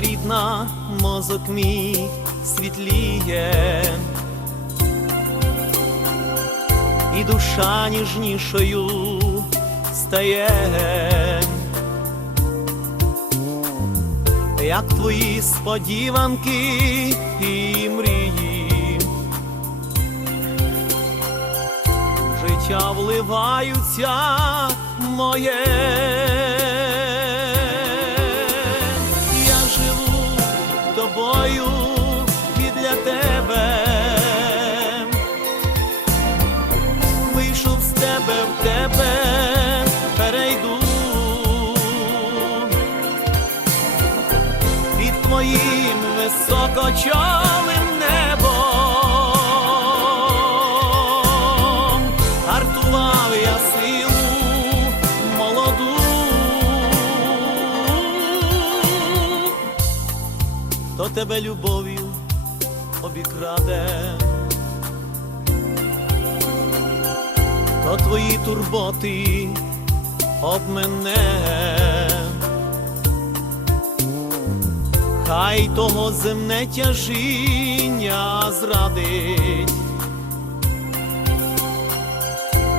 рідна, мозок мій світліє, і душа ніжнішою стає, як твої сподіванки і мрії. Життя вливаються моє. Високочолим небом. Гартував я силу молоду. Хто тебе любов'ю обікраде, то твої турботи об мене. Хай того земне тяжіння зрадить,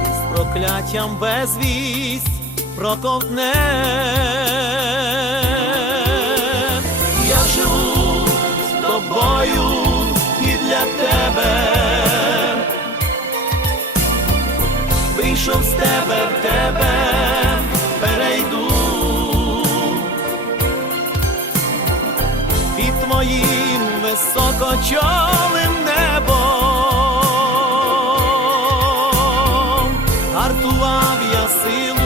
з прокляттям безвість проковтне. Я живу з тобою і для тебе. Вийшов з тебе в тебе, світ моїм високочолим небом, гартував я силу.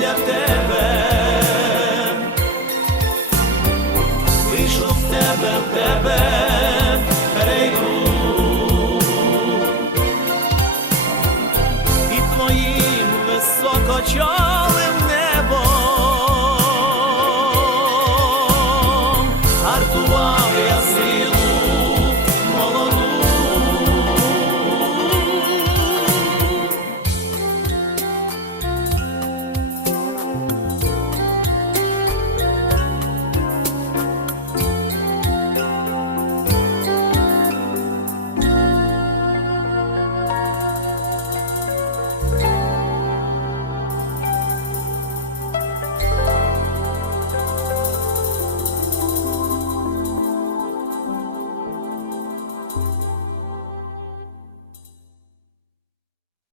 для тебе, вийшло в тебе, в тебе, рейку, під твоїм високочом.